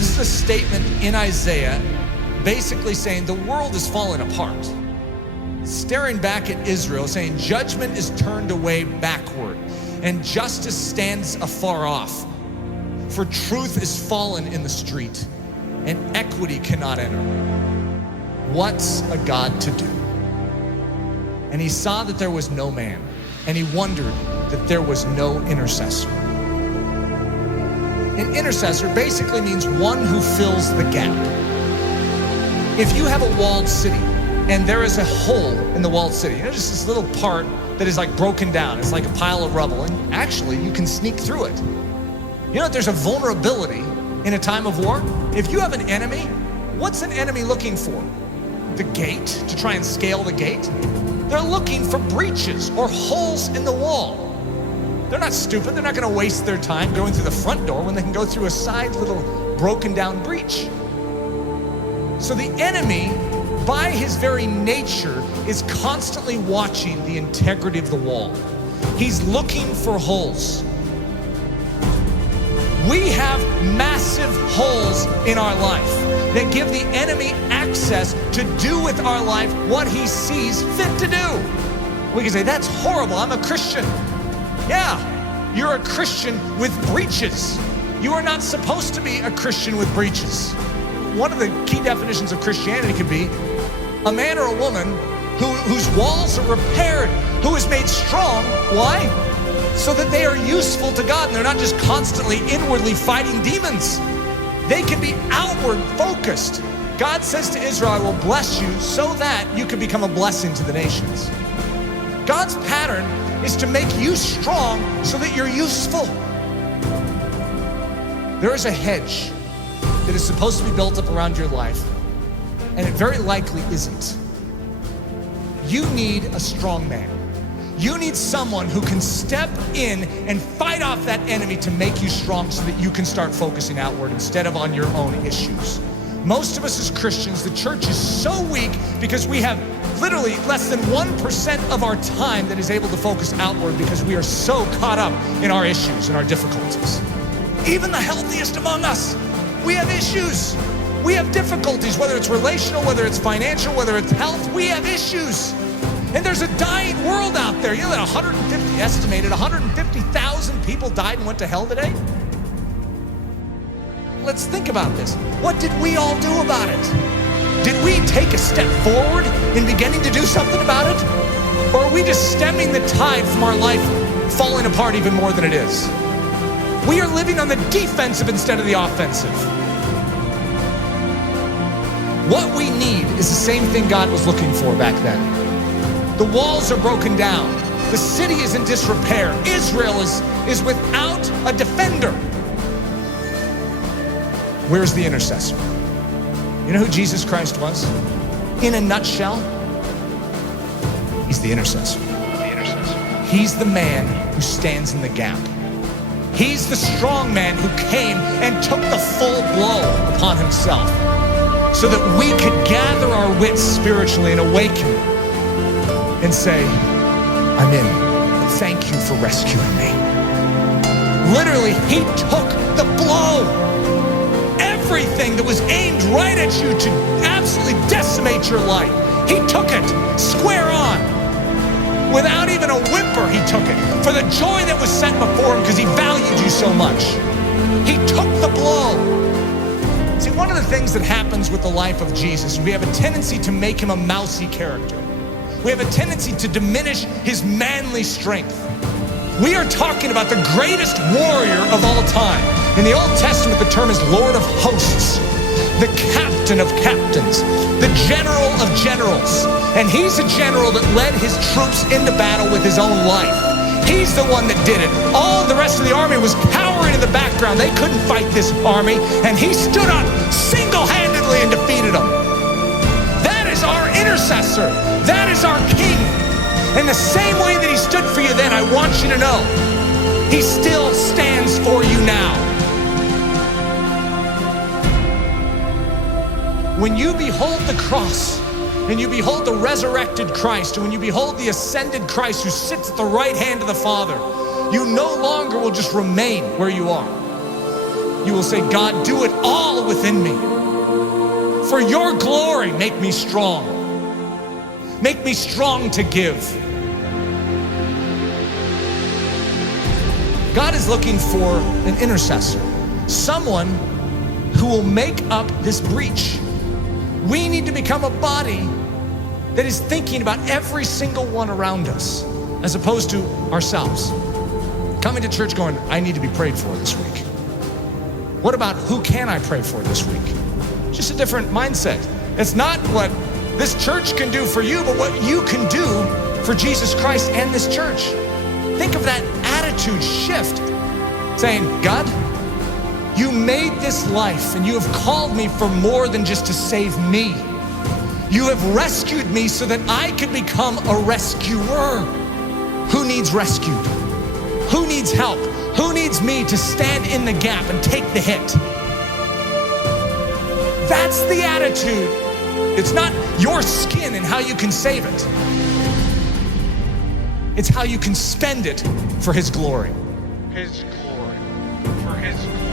This is a statement in Isaiah basically saying the world is falling apart. Staring back at Israel, saying judgment is turned away backward and justice stands afar off. For truth is fallen in the street and equity cannot enter. What's a God to do? And he saw that there was no man, and he wondered that there was no intercessor. An intercessor basically means one who fills the gap. If you have a walled city and there is a hole in the walled city, just this little part that is like broken down, it's like a pile of rubble, and actually you can sneak through it. You know that there's a vulnerability in a time of war? If you have an enemy, what's an enemy looking for? The gate, to try and scale the gate? They're looking for breaches or holes in the wall. They're not stupid. They're not going to waste their time going through the front door when they can go through a side little broken down breach. So the enemy, by his very nature, is constantly watching the integrity of the wall. He's looking for holes. We have massive holes in our life that give the enemy access to do with our life what he sees fit to do. We can say, that's horrible, I'm a Christian. Yeah, you're a Christian with breaches. You are not supposed to be a Christian with breaches. One of the key definitions of Christianity could be a man or a woman whose walls are repaired, who is made strong. Why? So that they are useful to God and they're not just constantly inwardly fighting demons. They can be outward focused. God says to Israel, I will bless you so that you can become a blessing to the nations. God's pattern is to make you strong so that you're useful. There is a hedge that is supposed to be built up around your life, and it very likely isn't. You need a strong man. You need someone who can step in and fight off that enemy to make you strong so that you can start focusing outward instead of on your own issues. Most of us as Christians, the church is so weak because we have literally less than 1% of our time that is able to focus outward because we are so caught up in our issues and our difficulties. Even the healthiest among us, we have issues. We have difficulties, whether it's relational, whether it's financial, whether it's health, we have issues. And there's a dying world out there. You know that estimated 150,000 people died and went to hell today? Let's think about this. What did we all do about it? Did we take a step forward in beginning to do something about it? Or are we just stemming the tide from our life falling apart even more than it is? We are living on the defensive instead of the offensive. What we need is the same thing God was looking for back then. The walls are broken down. The city is in disrepair. Israel is without a defender. Where's the intercessor? You know who Jesus Christ was? In a nutshell, he's the intercessor. He's the man who stands in the gap. He's the strong man who came and took the full blow upon himself so that we could gather our wits spiritually and awaken and say, I'm in. Thank you for rescuing me. Literally, he took the blow. Everything that was aimed right at you to absolutely decimate your life, he took it square on. Without even a whimper, he took it for the joy that was set before him because he valued you so much. He took the blow. See, one of the things that happens with the life of Jesus, we have a tendency to make him a mousy character. We have a tendency to diminish his manly strength. We are talking about the greatest warrior of all time. In the Old Testament, the term is Lord of Hosts, the captain of captains, the general of generals. And he's a general that led his troops into battle with his own life. He's the one that did it. All the rest of the army was cowering in the background. They couldn't fight this army, and he stood up single-handedly and defeated them. That is our intercessor. That is our king. In the same way that he stood for you then, I want you to know, he still stands for you now. When you behold the cross, and you behold the resurrected Christ, and when you behold the ascended Christ who sits at the right hand of the Father, you no longer will just remain where you are. you will say, God, do it all within me. For your glory, make me strong. Make me strong to give. God is looking for an intercessor, someone who will make up this breach. We need to become a body that is thinking about every single one around us, as opposed to ourselves. Coming to church going, I need to be prayed for this week. What about who can I pray for this week? Just a different mindset. It's not what this church can do for you, but what you can do for Jesus Christ and this church. Think of that attitude shift, saying, God, you made this life and you have called me for more than just to save me. You have rescued me so that I can become a rescuer. Who needs rescued? Who needs help? Who needs me to stand in the gap and take the hit? That's the attitude. It's not your skin and how you can save it. It's how you can spend it for His glory. His glory. For His glory.